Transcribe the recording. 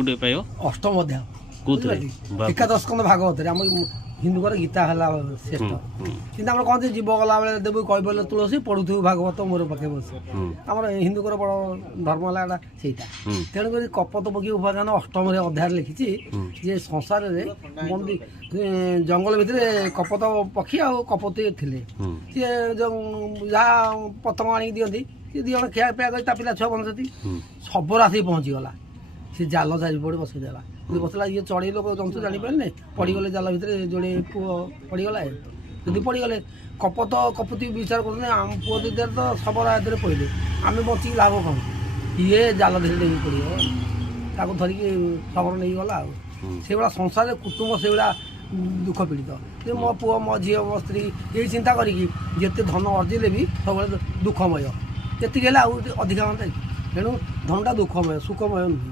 কোটে পাইও ଅଷ୍ଟମ ଅଧ୍ୟାୟ କୋଉଥିରେ ଏକାଦଶ ସ୍କନ୍ଧ ଭାଗବତରେ ଆମ ହିନ୍ଦୁଙ୍କର ଗୀତା ହେଲା ଶ୍ରେଷ୍ଠ। କିନ୍ତୁ ଆମର କହନ୍ତି ଜୀବ ଗଲାବେଳେ ଦେବୁ କହିବଲେ ତୁଳସୀ ପଢ଼ୁଥିବୁ ଭାଗବତ ମୋର ପାଖେ ବସି। ଆମର ହିନ୍ଦୁଙ୍କର ବଡ଼ ଧର୍ମ ହେଲା ଏଟା ସେଇଟା। ତେଣୁକରି କପୋତ ପକ୍ଷୀ ଉପାଖ୍ୟାନ ଅଷ୍ଟମରେ ଅଧ୍ୟାୟରେ ଲେଖିଛି ଯେ ସଂସାରରେ ବନ୍ଦୀ ଜଙ୍ଗଲ ଭିତରେ କପୋତ ପକ୍ଷୀ ଆଉ କପୋତୀ ଥିଲେ। ସିଏ ଯାହା ପତଙ୍ଗ ଆଣିକି ଦିଅନ୍ତି ସିଏ ଦୁଇ ଜଣ ଖିଆ ପିଆ କରି ତା ପିଲା ଛୁଆ ବଞ୍ଚନ୍ତି। ଶବର ଆସିକି ପହଞ୍ଚିଗଲା, ସେ ଜାଲ ଚାରିପଟେ ବସେଇଦେଲା। ବସିଲା ଇଏ ଚଢ଼େଇ ଲୋକ ଜନ୍ତୁ ଜାଣିପାରିଲେ ପଡ଼ିଗଲେ ଜାଲ ଭିତରେ ଯୋଡ଼େ ପୁଅ ପଡ଼ିଗଲା। ଯଦି ପଡ଼ିଗଲେ କପୋତ କପୋତୀ ବିଚାର କରୁଛନ୍ତି ଆମ ପୁଅ ଦିଦିରେ ତ ଶବର ଆଦେହରେ ପଡ଼ିଲେ ଆମେ ବଞ୍ଚିକି ଲାଭ କ'ଣ? ଇଏ ଜାଲ ଧୀରେ ଡେଇଁକି ପଡ଼ିବ, ତାକୁ ଧରିକି ଶବର ନେଇଗଲା। ଆଉ ସେଇଭଳିଆ ସଂସାରରେ କୁଟୁମ୍ବ ସେଇଭଳିଆ ଦୁଃଖ ପୀଡ଼ିତ ଯେ ମୋ ପୁଅ ମୋ ଝିଅ ମୋ ସ୍ତ୍ରୀ ଏଇ ଚିନ୍ତା କରିକି ଯେତେ ଧନ ଅର୍ଜିଲେ ବି ସବୁବେଳେ ଦୁଃଖମୟ। ଯେତିକି ହେଲେ ଆଉ ଅଧିକା ହୁଅନ୍ତା କି? ତେଣୁ ଧନଟା ଦୁଃଖମୟ ସୁଖମୟ ନୁହେଁ।